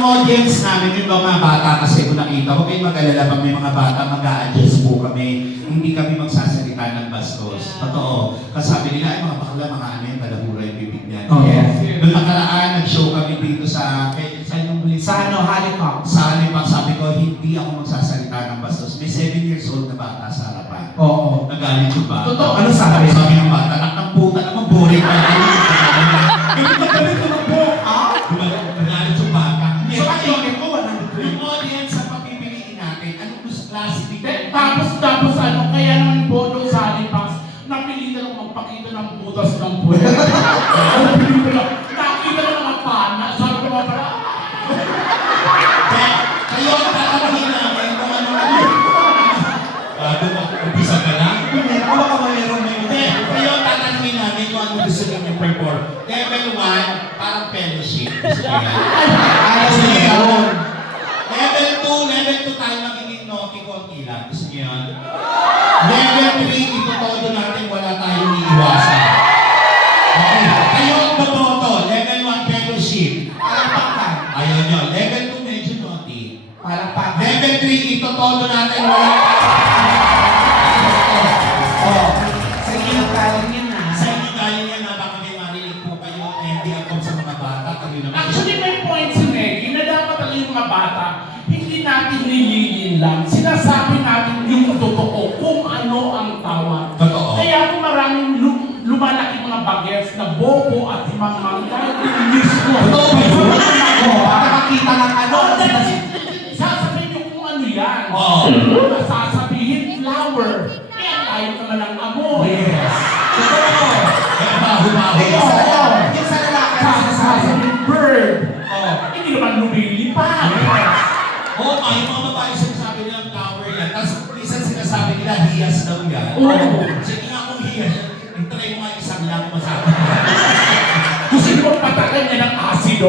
yung audience namin, yung mga bata kasi kung nakita ko, kayo mag-alala pag may mga bata, mag-a-adjust po kami. Hindi kami magsasalita ng bastos. Totoo. Kasi sabi nila, ay mga bakla, mga ano yan, malahura yung bibig niyan. Oh, yes. Noong nakaraan, nag-show kami dito sa, saan yung muli? Sa ano, Halifax. Sa Halifax, sabi ko, hindi ako magsasalita ng bastos. May 7 years old na bata sa harapan. Oo. Nagalit yung bata. Totoo. Ano sabi? Sabi ng bata, anak ng puta naman, boring ka na. Nagalit ko ng buka. Nagalit yung bata. So, yung audience ang papipiliin natin, anong gusto klase dito? Tapos ano, kaya naman po doon sa Halifax, napilitan lang magpakita ng butas ng puwet. Nakita na mga pana, sabi ko mga para, Kayo ang tatanungin namin kung ano ano. Bago mag-umpisa ka na? Baka mayroon na Hindi, kayo ang tatanungin namin kung ano gusto ninyo perform. Level 1, parang fellowship. Gusto niyo yan? Ayaw niya yun. Level 2, level 2 tayo magiging naughty konti lang. Gusto niyo yan? Level 3, ito todo natin, wala tayong iiwasan. Okay, kayo ang boboto. Level 1, fellowship. Palakpakan. Ayaw nyo. Level 2, medyo naughty. Palakpakan. Level 3, ito todo natin, wala Oh. Sa inyo nagkaling yan na. sa inyo galing yan na baka may marinig po kayo na hindi ako sa mga bata. Kayo naman. actually may point si Maggie na dapat ang yung mga bata, hindi natin nililin lang. Sinasabi natin yung totoo kung ano ang tawag. Totoo. Kaya kung maraming lumalaki mga bagets na bobo at himangmang dahil inis ko. Totoo ba yun? Oo, para makita ng ano. Sasabihin nyo kung ano yan. Oo. Sasabihin flower. Kaya tayo naman ang amoy. Yes. Totoo. Kaya baho-baho. Yung sa lalaki. Yung sa lalaki. Sasabihin bird. Oo. Hindi naman lumilipad. Oo, yung mga babae sinasabi nilang flower yan. Tapos minsan sinasabi nila hiyas daw yan. Oo. Sige nga kung hiyas yan, try mo nga isang lang masabi. Gusto nyo bang patakan niya ng asido?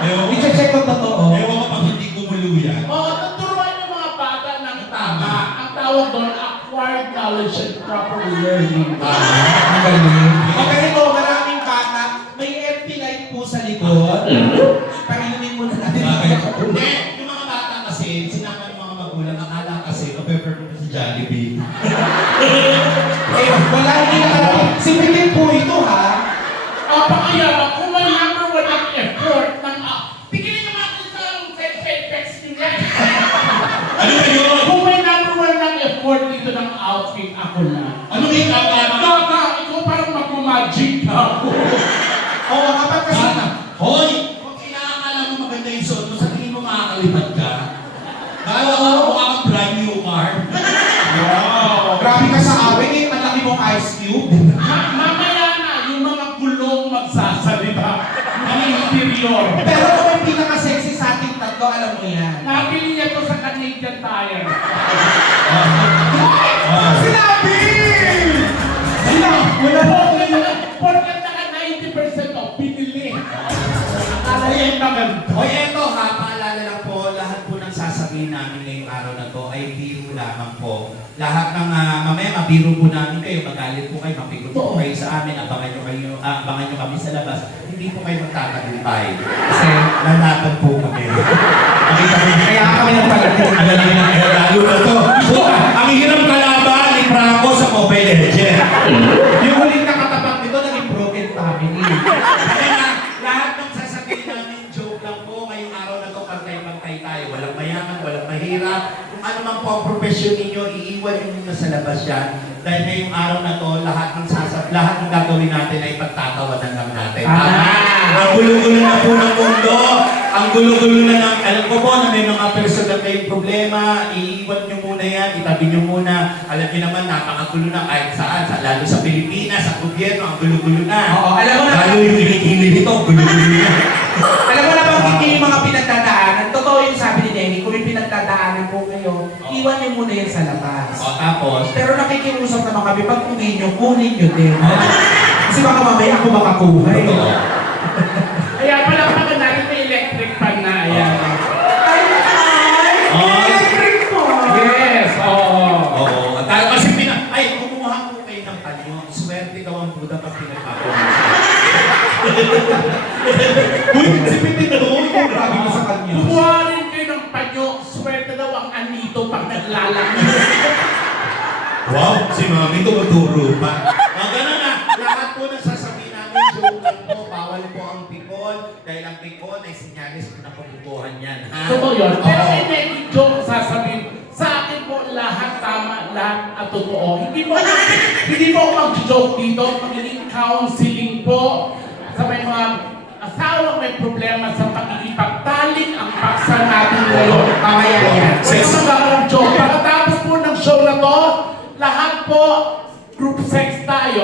Ewan ko. I-check ko totoo. Ewan ko pag hindi kumulo yan. Oo, tuturuan yung mga bata ng tama. Ang tawag doon, acquired knowledge and proper learning. Ang galing. O ganito, maraming bata. May FP light po sa likod. Pakinunin muna natin. Hindi, yung mga bata kasi, sinama ng mga magulang, akala kasi, pa-pepper ko sa Jollibee. Eh, wala hindi nakarating. Si Pitin po ito, ha? Pakayama, kung may number one ang effort ng tigilin naman ako sa self-text niya. Ano ba yun? Kung may number one ng effort dito ng outfit, ako na. Ano yung kakama? Kaka, ikaw parang mag-magic na ako. Oo, kapag kasi... Hoy! Kung inaakala mo maganda yung suot mo, sa tingin mo makakalipad ka? Kala ko mukha kang brand new car. Wow! Grabe ka sa awin eh. Malaki mong ice cube. Mamaya na, yung mga gulong magsasalita. Ang interior. Pero kung may pinaka-sexy sa ating tatlo, alam mo yan. Nabili niya to sa Canadian Tire. Sinabi! Wala na. Porket naka 90% off, binili. Akala yung maganda. Hoy, eto ha, paalala lang po, lahat po ng sasabihin namin ngayong araw na to ay biro lamang po. Lahat ng, mamaya mabiro po namin kayo, magalit po kayo, mapikot po kayo sa amin, abangan nyo kami sa labas. Hindi po kayo magtatagumpay. Kasi lalaban po kami. Nakita mo, Kaya kami nagpalagay. Ano lang yung lalo na to. Ang hirap kalaban ni Franco sa Mobile Legends. Yung huling nakatapat nito, naging broken family. Kaya lahat ng sasabihin namin, joke lang po. Ngayong araw na to, pantay-pantay tayo. Walang mayaman, walang mahirap. Kung ano man po ang profesyon ninyo, iiwan nyo muna sa labas yan. Dahil ngayong araw na to, lahat ng gagawin natin ay pagtatawanan lang natin. Ang gulo-gulo na po ng mundo. Ang gulo-gulo na ng, alam ko po na may mga personal kayong problema, iiwan nyo muna yan, itabi nyo muna. Alam nyo naman, napakagulo na kahit saan, lalo sa Pilipinas, sa gobyerno, ang gulo-gulo na. Oo, alam mo na. Lalo yung kinikili nito, gulo-gulo na. Alam mo na bang hindi yung mga pinagdadaanan? Totoo yung sabi ni Denny, kung may pinagdadaanan po kayo, iwan niyo muna yan sa labas. O tapos, Pero nakikiusap naman kami, pag uwi nyo, kunin nyo din. Kasi baka mamaya ako makakuha eh. totoo. Kaya pala pag natin may electric fan na, ayan. Ay, ay! Ay! Electric po! Yes, oo. Oo. Kasi kumuha po kayo ng kanyo. Swerte ka ang Buddha pag pinagpapalit. Uy, si Pitin doon, grabe ka sa kanya. Wow, si Mami tumuturo pa. Gano'n na, lahat po na sasabihin namin, joke lang po, bawal po ang pikon, dahil ang pikon ay sinyalis na kabubuhan yan, ha? Totoo yun. Pero Oo. hindi, joke ang sasabihin. Sa akin po, lahat tama, lahat at totoo. Hindi po ako mag-joke dito. Magiging counseling po sa may mga asawang may problema sa pagkikipagtalik ang paksa natin ngayon. Mamaya yan. Huwag naman makakang-joke. Pagkatapos po ng show na to, lahat po group sex tayo.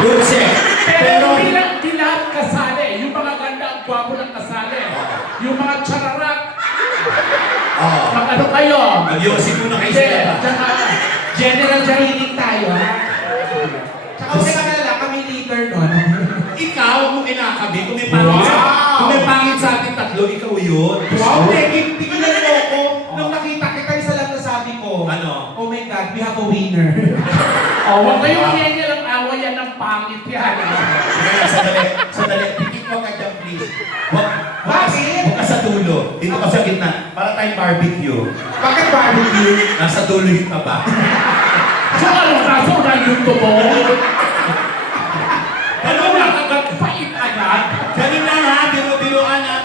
Good sex. Pero di lahat kasali. Yung mga ganda ang gwapo ng kasali. Yung mga chararat, mag-ano kayo? Mag-yosi muna kayo Hindi, sa labas. tsaka General Jariling tayo, ha? Tsaka huwag ka nalala, kami leader nun. Ikaw, huwag mo kinakabi. Kung may pangit sa ating tatlo, ikaw yun. Wow, Peggy, tigilan mo ako. Nung nakita kita, isa lang nasabi ko. Ano? Oh my God, we have a winner. huwag kayong mangyayari ng away yan ng pangit yan. Sandali. Pikit mo ka dyan, please. Bakit? Huwag ka sa dulo. Dito ka sa gitna. Para tayong barbecue. Bakit barbecue? Nasa dulo yung taba. So ano, kaso na yung tubo? Ano na, agad-pait agad? Ganun lang ha, biro-biroan ha.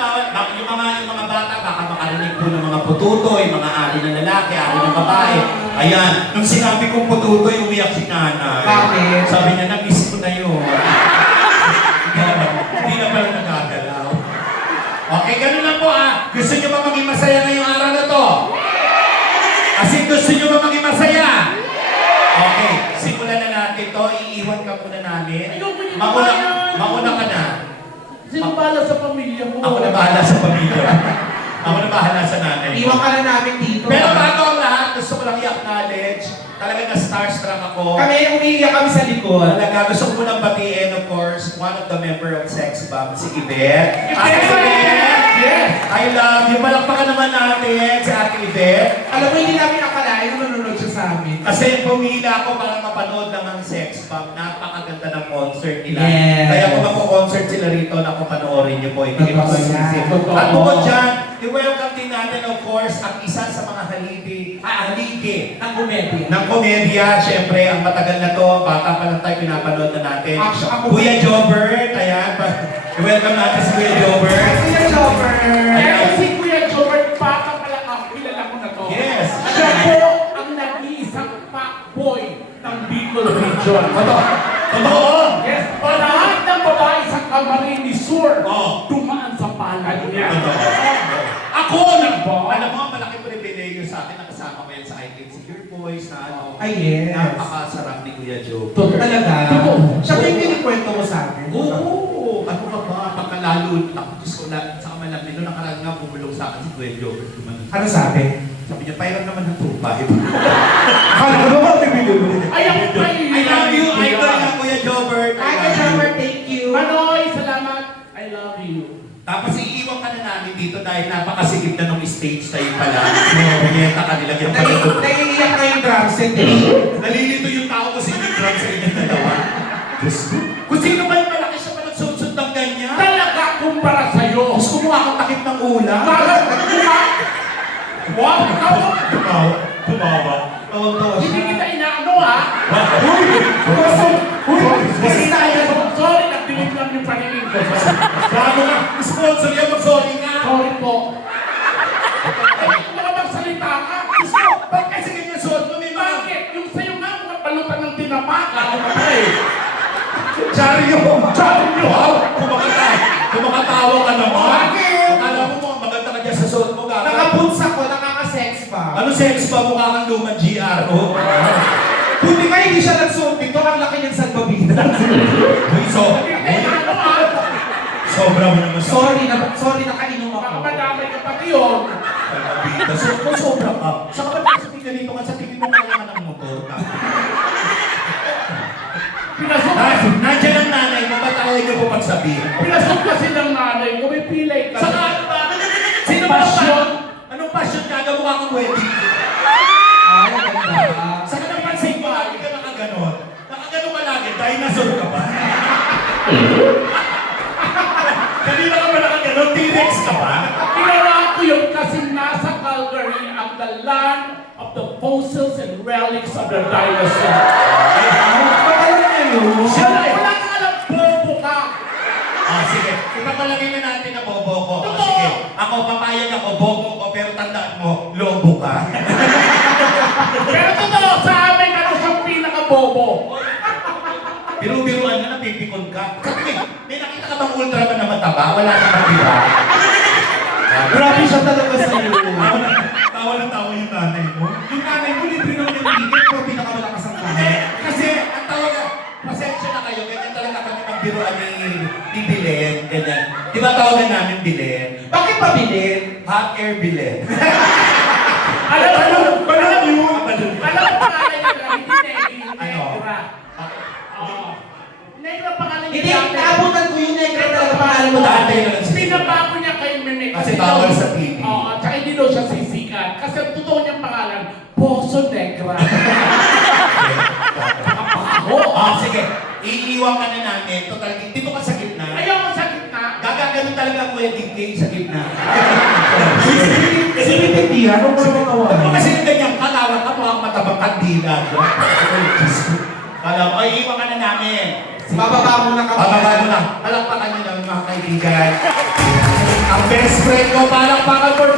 Yung mga bata, baka makarinig po ng mga pututoy, mga ari ng lalaki, ari ng babae. Ayan, nung sinabi kong pututoy, umiyak si nanay. Bakit? Sabi niya, na-miss ko na yun. Hindi na pala nagagalaw. Okay, ganun lang po ah. Gusto niyo ba maging masaya ngayong araw na to? Kasi gusto niyo ba maging masaya? Okay, simulan na natin to. Iiwan ka muna namin. Ayoko niyo Mauna, kumain. mauna ka na. Sino bala sa pamilya mo? Ako na bahala sa pamilya. Ako na bahala sa nanay ko. Iwan ka na namin dito. Pero bago ang lahat, gusto ko lang i-acknowledge. Talaga na starstruck ako. Kami, umiiyak kami sa likod. Talaga, gusto ko munang batiin, of course, one of the member of Sex Bomb, si Yvette. Yvette! Ate Yvette! Yes! I love you. Palakpakan naman natin si Ate Yvette. Alam mo, hindi namin akalain na manunod siya sa amin. Kasi pumila ako para mapanood lang ang Sex Bomb. Napakaganda ng concert nila. Yes. Kaya kung magpo-concert sila rito, naku, panoorin niyo po. Hindi kayo Totoo masisisi. yan. Totoo. At bukod dyan, i-welcome din natin, of course, ang isa sa mga haligi Ang komedya. ng komedya. Siyempre, ang matagal na to, bata pa lang tayo, pinapanood na natin. Actually, ako- Kuya Jobert, ayan. I-welcome natin si Kuya Jobert. Kuya Chopper! Pero si Kuya Jobert, baka pala ako, kilala ko na to. Yes. Siya po ang nag-iisang fuckboy ng Bicol Region. Totoo? Yes, lahat ng babae sa Camarines Sur, Oh. dumaan sa palad niya. Totoo. Ako, Ba? alam mo, malaki pribilegyo sa akin na kasama ko yan sa I Can See Your Voice na ano. Ay, yes. Napakasarap ni Kuya Joe. Talaga? Totoo. Siya ba yung kinikwento mo sa akin? Oo! Ano ka ba? Pagkalalo, Diyos ko na, sa kamalamin, noong nakaraan nga bumulong sa akin si Kuya Joe. Ano sabi? Sabi niya, pairam naman ng 2.5. Akala ko naman, bibigyan mo. Ay, ako pa I love you! Idol nga, Kuya Jobert! Ay, Kuya Chopper, thank you. Manoy, salamat. I love you. Tapos iiwan ka na namin dito dahil napakasigip na nung stage tayo pala. Punyeta ka, nilagyan pa ito. Naiiyak na yung drum set eh. Nalilito yung tao kasi yung drum sa inyong dalawa. Diyos ko. Kung sino ba yung malaki siya pa nagsusund ng ganyan? Talaga kumpara sa'yo. Gusto ko mukha kang takip ng ulam. Bakit? Wow, ikaw. Tumawa. Tawa-tawa Hindi siya. kita inaano ha. Uy! Kasi tayo. Sorry, nagdinig lang yung paningin ko. Bago ka, sponsor yan, mag-sorry ka. Sorry po. Ay, wala bang salita ka? Diyos ko, ba't kasi ganyan suot mo? May mga... Bakit? Yung sa'yo nga, mga balutan ng tinapa. Ako ka pa eh. Charyo! Charyo! Wow! Kumakatawa ka naman. Bakit? Alam mo, maganda ka dyan sa suot mo, gaga. Nakaboots ako, nakaka-sex pa. Ano sex ba? Mukha kang lumang GR, oh. Buti ka hindi siya nagsuot dito, ang laki niyang salbabitan. Uy, Ay, ano ah? sobra mo naman. Sorry, nakainom Baka ako. madamay ka pati yun. Sobra ka. Saka ba't kasi ganito ka sa tingin mo kailangan ng motor ka? Pinasok Ah, kasi. nandiyan ang nanay mo, ba't ayaw niyo po pagsabihin? Pinasok kasi ng nanay ko. May pilay ka. Saka ano ba? Sino ba Passion. Anong passion ka? Gamukha kang wedding. Ay, ganda. Saka napansin ko, hindi ka nakaganon. Nakaganon ka lagi, dinosaur ka ba? Kanina ka ba nakaganon? T-Rex ka ba? Ginawa ko yun kasi nasa Calgary ang the land of the fossils and relics of the dinosaur. Pagalan na yun. Wala kang alam, bobo ka. Sige. Ipapalagay na natin na bobo ko. Totoo. Sige. Ako, papayag ako, bobo ko, pero tandaan mo, lobo ka. Pero totoo, sa amin, ano siyang pinaka-bobo? Biru-biruan na, napipikon ka. Kasi, may nakita ka bang Ultraman na mataba? Wala naman, di ba? Grabe siya talaga sa'yo. Tawa ng tawa yung nanay mo. Yung nanay mo, libre ng nagtigil, pero pinakamalakas ang Hindi. kanan. Kasi, ang tawag na, pasensya na kayo, ganyan talaga kami magbiruan ni Bilen, ganyan. Di ba tawagan namin Bilen? Bakit pabilin? Hot air Bilen. Alam mo, Balon yun. alam mo pangalan niya, hindi Negi, Ano? Negra. Oo. Negra pangalan niya. Hindi, dati. naabutan ko yun, negra talaga pangalan mo Dati dati. na lang siya. Pinabago niya kay Meme. Kasi bawal sa TV. Oo, tsaka hindi daw siya sisikat. Kasi ang totoo niyang pangalan, Poso Negra. Sige. Iiwan ka na namin. Total, dito ka sa gitna. Ayaw mo sa gitna. Gagaganon talaga ang wedding cake sa gitna. Sinipitihan, huwag mo naman Ano kawalan. kasi yung ganyan, kalawa ka, mukhang matabang kandila. Kala mo, ay, iwan ka na namin. Bababa mo na kami. Bababa mo na. Palakpakan nyo namin mga kaibigan. Ang best friend ko, palakpakan for